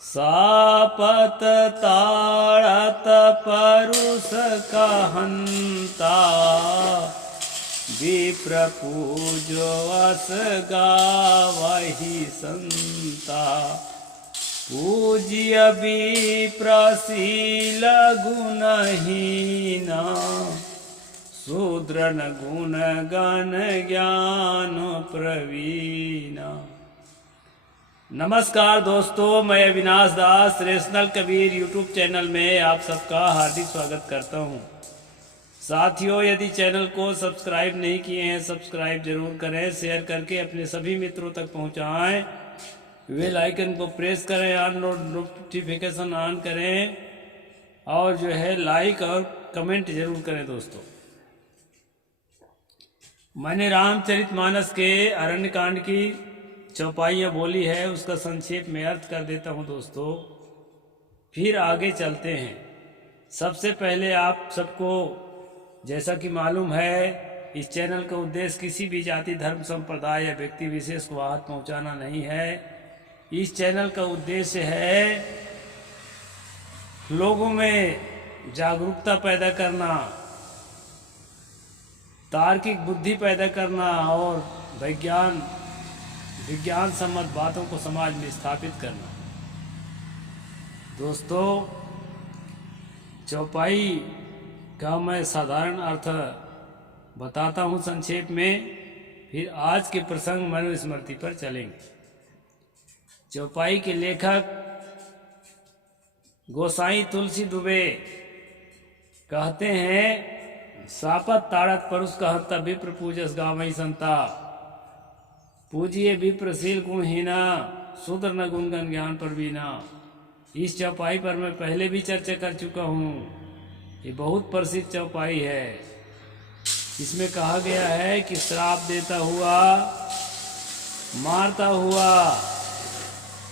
Support ताड़त परुष कहंता, विप्र पूजो अस गावहि संता। पूज्य विप्रशील गुणहीना, शूद्रन गुण गण ज्ञान प्रवीणा। नमस्कार दोस्तों, मैं अविनाश दास रेशनल कबीर यूट्यूब चैनल में आप सबका हार्दिक स्वागत करता हूं। साथियों, यदि चैनल को सब्सक्राइब नहीं किए हैं, सब्सक्राइब जरूर करें, शेयर करके अपने सभी मित्रों तक पहुंचाएं, बेल आइकन को प्रेस करें, ऑन नोटिफिकेशन ऑन करें और जो है लाइक और कमेंट जरूर करें। दोस्तों, मैंने रामचरितमानस के अरण्यकांड की चौपाइयाँ बोली है, उसका संक्षेप में अर्थ कर देता हूँ दोस्तों, फिर आगे चलते हैं। सबसे पहले आप सबको जैसा कि मालूम है, इस चैनल का उद्देश्य किसी भी जाति, धर्म, संप्रदाय या व्यक्ति विशेष को आहत पहुँचाना नहीं है। इस चैनल का उद्देश्य है लोगों में जागरूकता पैदा करना, तार्किक बुद्धि पैदा करना और विज्ञान सम्मत बातों को समाज में स्थापित करना। दोस्तों, चौपाई का मैं साधारण अर्थ बताता हूँ संक्षेप में, फिर आज के प्रसंग मनुस्मृति पर चलेंगे। चौपाई के लेखक गोसाई तुलसी दुबे कहते हैं, सापत ताड़त परुष कहंता, विप्र पूजस गावहि संता। पूजिए विप्रशील गुणहीना, शूद्र न गुणगण ज्ञान प्रवीणा। इस चौपाई पर मैं पहले भी चर्चा कर चुका हूँ। ये बहुत प्रसिद्ध चौपाई है। इसमें कहा गया है कि श्राप देता हुआ, मारता हुआ,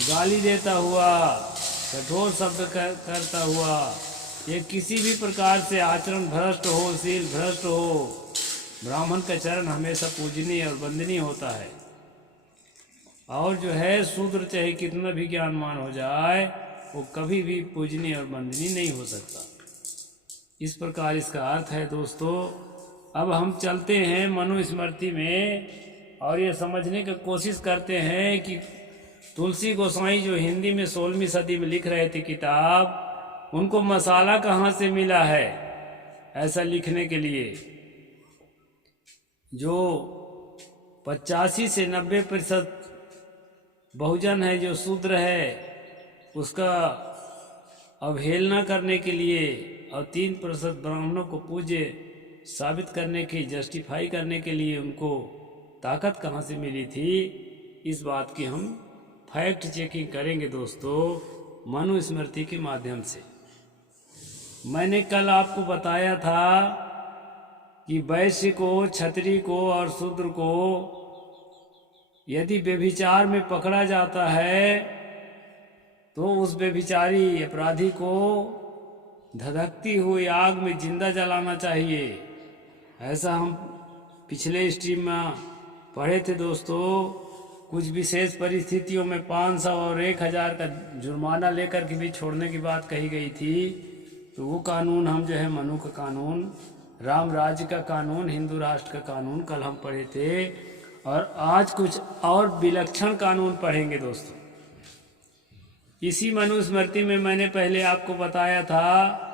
गाली देता हुआ, कठोर शब्द करता हुआ, ये किसी भी प्रकार से आचरण भ्रष्ट हो, शील भ्रष्ट हो, ब्राह्मण का चरण हमेशा पूजनीय और वंदनीय होता है। और जो है शूद्र चाहे कितना भी ज्ञानमान हो जाए, वो कभी भी पूजनीय और वंदनीय नहीं हो सकता। इस प्रकार इसका अर्थ है। दोस्तों, अब हम चलते हैं मनुस्मृति में और ये समझने की कोशिश करते हैं कि तुलसी गोसाई जो हिंदी में 16वीं सदी में लिख रहे थे किताब, उनको मसाला कहाँ से मिला है ऐसा लिखने के लिए। जो 85 से 90% बहुजन है, जो शूद्र है, उसका अवहेलना करने के लिए और 3% ब्राह्मणों को पूज्य साबित करने की, जस्टिफाई करने के लिए उनको ताकत कहाँ से मिली थी, इस बात की हम फैक्ट चेकिंग करेंगे दोस्तों मनुस्मृति के माध्यम से। मैंने कल आपको बताया था कि वैश्य को, क्षत्रिय को और शूद्र को यदि व्यभिचार में पकड़ा जाता है तो उस व्यभिचारी अपराधी को धधकती हुई आग में जिंदा जलाना चाहिए। ऐसा हम पिछले स्ट्रीम में पढ़े थे दोस्तों। कुछ विशेष परिस्थितियों में 500 और 1000 का जुर्माना लेकर के भी छोड़ने की बात कही गई थी। तो वो कानून हम जो है मनु का कानून, राम राज्य का कानून, हिंदू राष्ट्र का कानून कल हम पढ़े थे, और आज कुछ और विलक्षण कानून पढ़ेंगे दोस्तों। इसी मनुस्मृति में मैंने पहले आपको बताया था,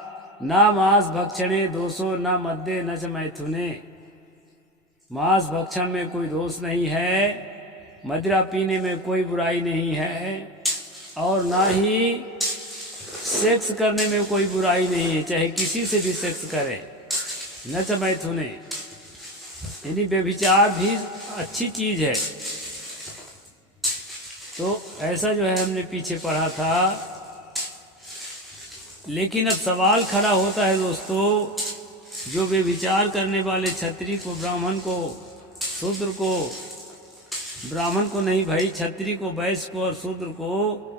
ना मांस भक्षणे दोषो न मद्ये न च मैथुने। मांस भक्षण में कोई दोष नहीं है, मदिरा पीने में कोई बुराई नहीं है, और ना ही सेक्स करने में कोई बुराई नहीं है, चाहे किसी से भी सेक्स करे। न च मैथुने, यानी व्यभिचार भी अच्छी चीज है। तो ऐसा जो है हमने पीछे पढ़ा था। लेकिन अब सवाल खड़ा होता है दोस्तों, जो व्यभिचार करने वाले क्षत्रिय को, ब्राह्मण को, शूद्र को, ब्राह्मण को नहीं भाई, क्षत्रिय को, वैश्य को और शूद्र को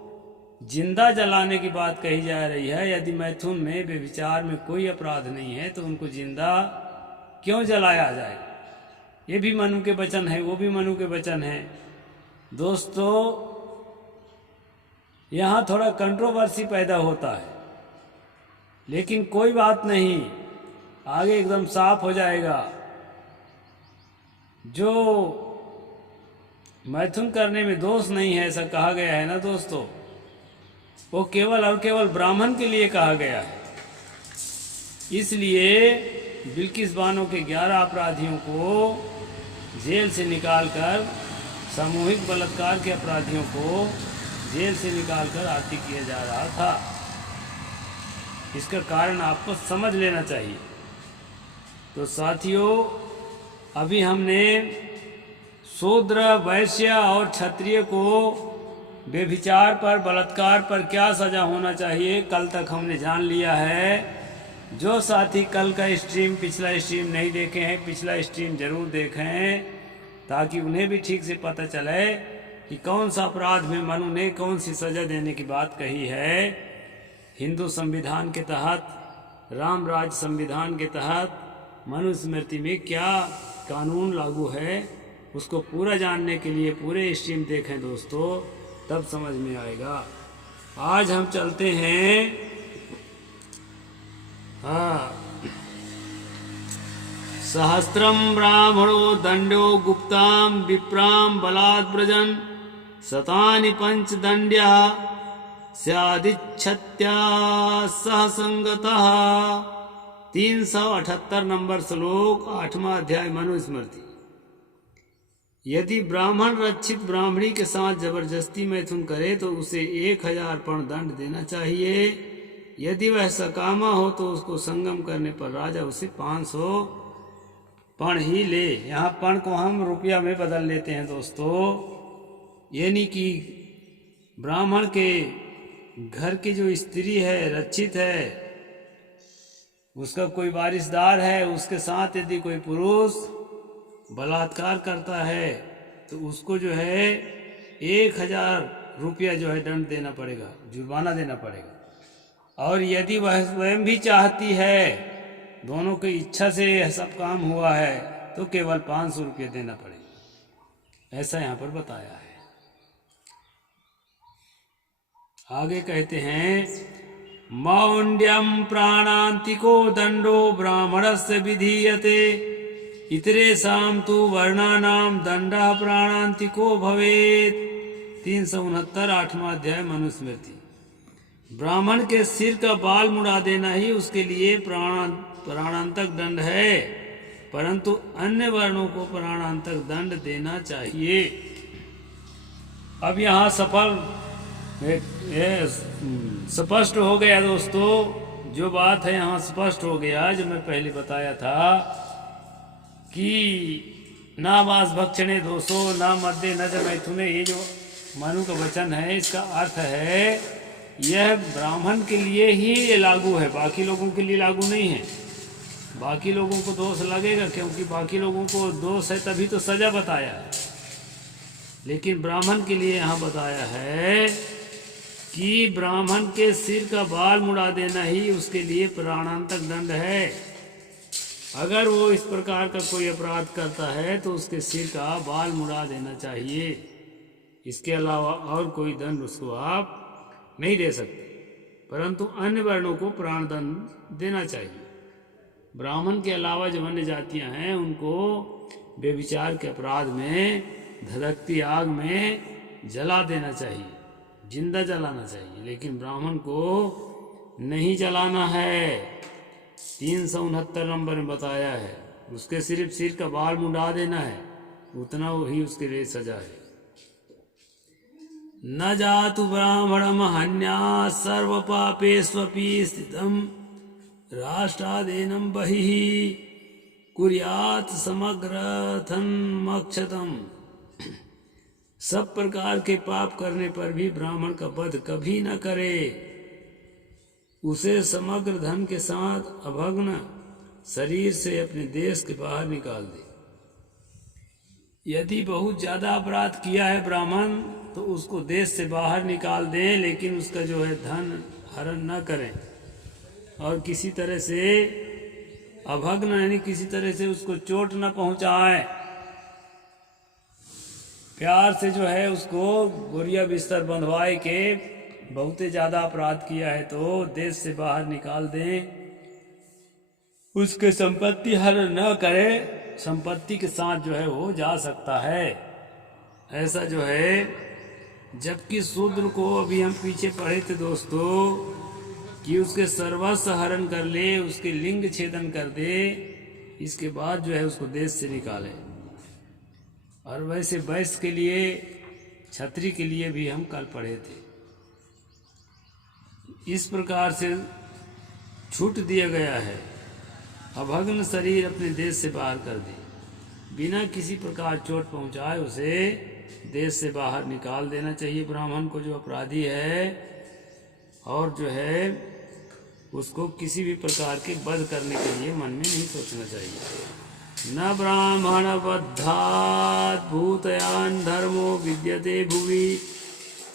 जिंदा जलाने की बात कही जा रही है। यदि मैथुन में, व्यभिचार में कोई अपराध नहीं है तो उनको जिंदा क्यों जलाया जाए? ये भी मनु के वचन है, वो भी मनु के वचन है। दोस्तों, यहाँ थोड़ा कंट्रोवर्सी पैदा होता है, लेकिन कोई बात नहीं, आगे एकदम साफ हो जाएगा। जो मैथुन करने में दोष नहीं है ऐसा कहा गया है ना दोस्तों, वो केवल और केवल ब्राह्मण के लिए कहा गया है। इसलिए बिल्किस बानो के 11 अपराधियों को जेल से निकालकर, सामूहिक बलात्कार के अपराधियों को जेल से निकालकर आरती किया जा रहा था। इसका कारण आपको समझ लेना चाहिए। तो साथियों, अभी हमने शूद्र, वैश्य और क्षत्रिय को व्यभिचार पर, बलात्कार पर क्या सजा होना चाहिए कल तक हमने जान लिया है। जो साथी कल का स्ट्रीम, पिछला स्ट्रीम नहीं देखे हैं, पिछला स्ट्रीम जरूर देखें, ताकि उन्हें भी ठीक से पता चले कि कौन सा अपराध में मनु ने कौन सी सजा देने की बात कही है। हिंदू संविधान के तहत, राम राज्य संविधान के तहत मनुस्मृति में क्या कानून लागू है, उसको पूरा जानने के लिए पूरे स्ट्रीम देखें दोस्तों, तब समझ में आएगा। आज हम चलते हैं सहस्त्रम ब्राह्मणो दंडो गुप्ताम विप्राम बलात् व्रजन् शतानि पंचदंड्यः स्यादिच्छत्या सह संगतः। 378 नंबर श्लोक, 8वां अध्याय मनुस्मृति। यदि ब्राह्मण रक्षित ब्राह्मणी के साथ जबरदस्ती मैथुन करे तो उसे 1000 पण दंड देना चाहिए। यदि वह सकामा हो तो उसको संगम करने पर राजा उसे 500 पण ही ले। यहाँ पण को हम रुपया में बदल लेते हैं दोस्तों, यानी कि ब्राह्मण के घर की जो स्त्री है, रक्षित है, उसका कोई वारिसदार है, उसके साथ यदि कोई पुरुष बलात्कार करता है तो उसको जो है 1000 रुपया जो है दंड देना पड़ेगा, जुर्माना देना पड़ेगा। और यदि वह स्वयं भी चाहती है, दोनों की इच्छा से यह सब काम हुआ है, तो केवल 500 रुपये देना पड़ेगा, ऐसा यहाँ पर बताया है। आगे कहते हैं मौंड्यम प्राणांतिको दंडो ब्राह्मणस्य विधीयते इतरेषां तु वर्णानां दंडः प्राणांतिको भवेत्। 369 8वां अध्याय मनुस्मृति। ब्राह्मण के सिर का बाल मुड़ा देना ही उसके लिए प्राणांतक दंड है, परंतु अन्य वर्णों को प्राणांतक दंड देना चाहिए। अब यहाँ स्पष्ट हो गया दोस्तों, जो बात है यहाँ स्पष्ट हो गया, जो मैं पहले बताया था कि ना मांस भक्षणे दोषो ना मद्य न च मैथुने, ये जो मनु का वचन है, इसका अर्थ है यह ब्राह्मण के लिए ही लागू है, बाकी लोगों के लिए लागू नहीं है। बाकी लोगों को दोष लगेगा, क्योंकि बाकी लोगों को दोष है तभी तो सजा बताया है, लेकिन ब्राह्मण के लिए यहाँ बताया है कि ब्राह्मण के सिर का बाल मुड़ा देना ही उसके लिए प्राणांतक दंड है। अगर वो इस प्रकार का कोई अपराध करता है तो उसके सिर का बाल मुड़ा देना चाहिए, इसके अलावा और कोई दंड उसको आप नहीं दे सकते, परंतु अन्य वर्णों को प्राण दंड देना चाहिए। ब्राह्मण के अलावा जो अन्य जातियां हैं उनको व्यभिचार के अपराध में धधकती आग में जला देना चाहिए, जिंदा जलाना चाहिए, लेकिन ब्राह्मण को नहीं जलाना है। 369 नंबर में बताया है, उसके सिर्फ सिर का बाल मुंडा देना है, उतना ही उसके लिए सजा है। न जातु ब्राह्मणम हन्या सर्व पापेष्वपि स्थितम राष्ट्रादेनम बहिः कुर्यात् समग्रथन मक्षतम। सब प्रकार के पाप करने पर भी ब्राह्मण का वध कभी न करे, उसे समग्र धन के साथ अभग्न शरीर से अपने देश के बाहर निकाल दे। यदि बहुत ज्यादा अपराध किया है ब्राह्मण तो उसको देश से बाहर निकाल दें, लेकिन उसका जो है धन हरण न करें और किसी तरह से अभग्न यानी किसी तरह से उसको चोट न पहुंचाएं। प्यार से जो है उसको बोरिया बिस्तर बंधवाए के बहुत ही ज़्यादा अपराध किया है तो देश से बाहर निकाल दें, उसके संपत्ति हरण न करे, संपत्ति के साथ जो है वो जा सकता है। ऐसा जो है, जबकि शूद्र को अभी हम पीछे पढ़े थे दोस्तों कि उसके सर्वस्व हरण कर ले, उसके लिंग छेदन कर दे, इसके बाद जो है उसको देश से निकाले। और वैसे वैश्य के लिए, क्षत्रिय के लिए भी हम कल पढ़े थे। इस प्रकार से छूट दिया गया है, अभग्न शरीर अपने देश से बाहर कर दे, बिना किसी प्रकार चोट पहुंचाए उसे देश से बाहर निकाल देना चाहिए ब्राह्मण को जो अपराधी है, और जो है उसको किसी भी प्रकार के वध करने के लिए मन में नहीं सोचना चाहिए। न ब्राह्मण बद्धात् भूतयान धर्मो विद्यते भुवि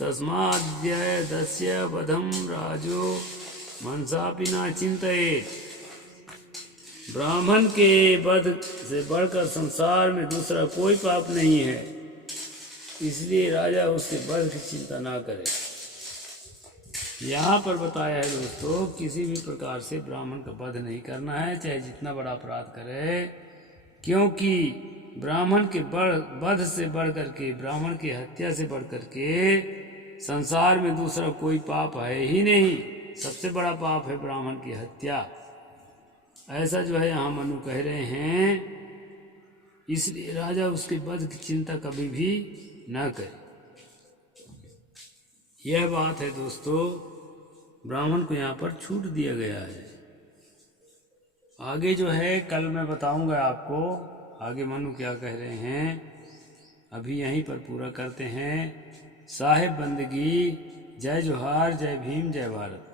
तस्माद्यस्य वधम राजो मनसापि न चिंतयेत्। ब्राह्मण के वध से बढ़कर संसार में दूसरा कोई पाप नहीं है, इसलिए राजा उसके वध की चिंता ना करे। यहाँ पर बताया है दोस्तों, किसी भी प्रकार से ब्राह्मण का वध नहीं करना है, चाहे जितना बड़ा अपराध करे, क्योंकि ब्राह्मण के वध से बढ़ करके, ब्राह्मण की हत्या से बढ़ करके संसार में दूसरा कोई पाप है ही नहीं। सबसे बड़ा पाप है ब्राह्मण की हत्या। ऐसा जो है यहाँ मनु कह रहे हैं, इसलिए राजा उसके वध की चिंता कभी भी न करे। यह बात है दोस्तों, ब्राह्मण को यहाँ पर छूट दिया गया है। आगे जो है कल मैं बताऊंगा आपको, आगे मनु क्या कह रहे हैं। अभी यहीं पर पूरा करते हैं। साहेब बंदगी। जय जोहार, जय भीम, जय भारत।